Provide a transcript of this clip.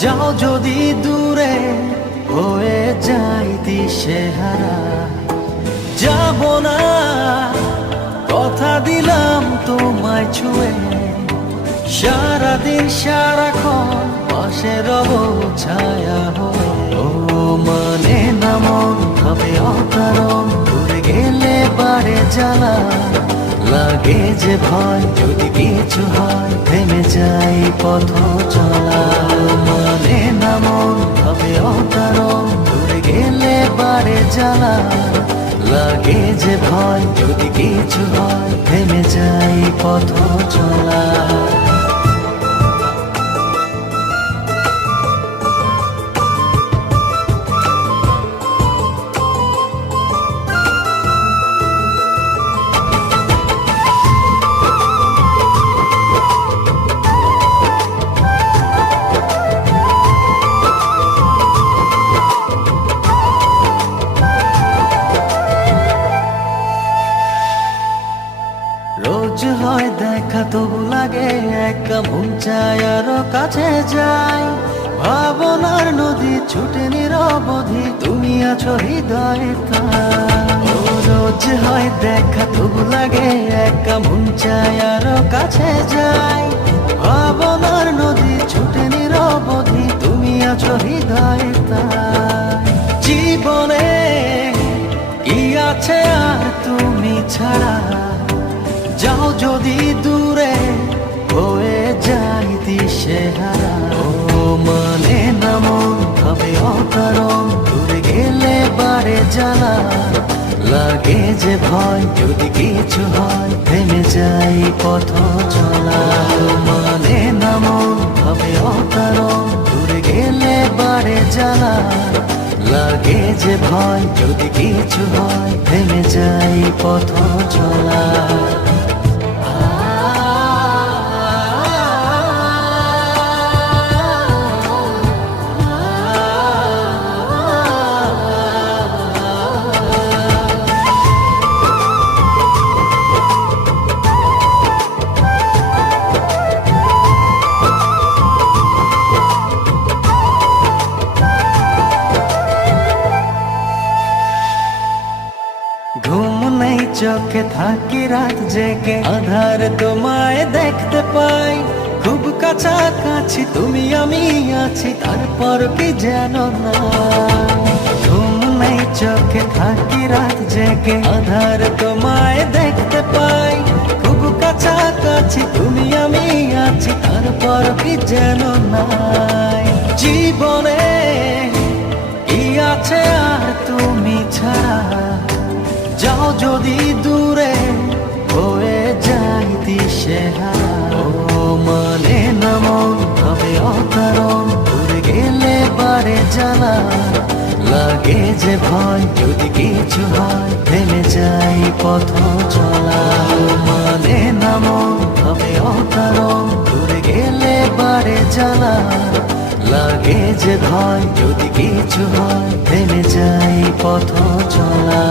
যাও যদি দূরে হয়ে যাই দিশেহারা, যাব না কথা দিলাম তোমায় ছুঁয়ে, সারাদিন সারাক্ষণ পাশে রব ছায়া হয়ে। ও মানে না মন ভাবে অকারণ, দূরে গেলে বাড়ে জ্বালা, লাগে যে ভয় যদি কিছু হয় থেমে যাই পথ চলা। মানে না মন ভাবে অকারণ, দূরে গেলে বাড়ে জ্বালা, লাগে যে ভয় যদি কিছু হয় থেমে যাই পথ চলা। রোজ হয় দেখা তবু লাগে একা, মন চায় আরো কাছে যাই, ভাবনার নদী ছুটে নিরবধি, তুমি আছো হৃদয়ে তাই। রোজ হয় দেখা তবু লাগে একা, মন চায় আরো কাছে যাই, ভাবনার নদী ছুটে নিরবধি, তুমি আছো হৃদয়ে তাই। জীবনে কি আছে আর তুমি ছাড়া, যাও যদি দূরে হয়ে যাই দিশেহারা। ও মানে না মন ভাবে অকারণ, দূরে গেলে বাড়ে জ্বালা, লাগে যে ভয় যদি কিছু হয় থেমে যাই পথ চলা। মানে না মন ভাবে অকারণ, দূরে গেলে বাড়ে জ্বালা, লাগে যে ভয় যদি কিছু হয় থেমে যাই পথ চলা। ঘুম নেই চোখে থাকি রাত জেগে, আধার তোমায় দেখতে পাই, খুব কাছাকাছি তুমি আমি আছি তারপর কি যেন না। ঘুম নেই চোখে থাকি রাত জেগে, আধার তোমায় দেখতে পাই, খুব কাছাকাছি তুমি আমি আছি তারপর কি যেন নাই। জীবনে কি আছে আর তুমি ছাড়া, যাও যদি দূরে হয়ে যাই দিশেহারা। ও মানে না মন ভাবে অকারণ, দূরে গেলে বাড়ে জ্বালা, লাগে যে ভয় যদি কিছু হয় থেমে যাই পথ চলা। মানে না মন ভাবে অকারণ, দূরে গেলে বাড়ে জ্বালা, লাগে যে ভয় যদি কিছু হয় থেমে যাই পথ চলা।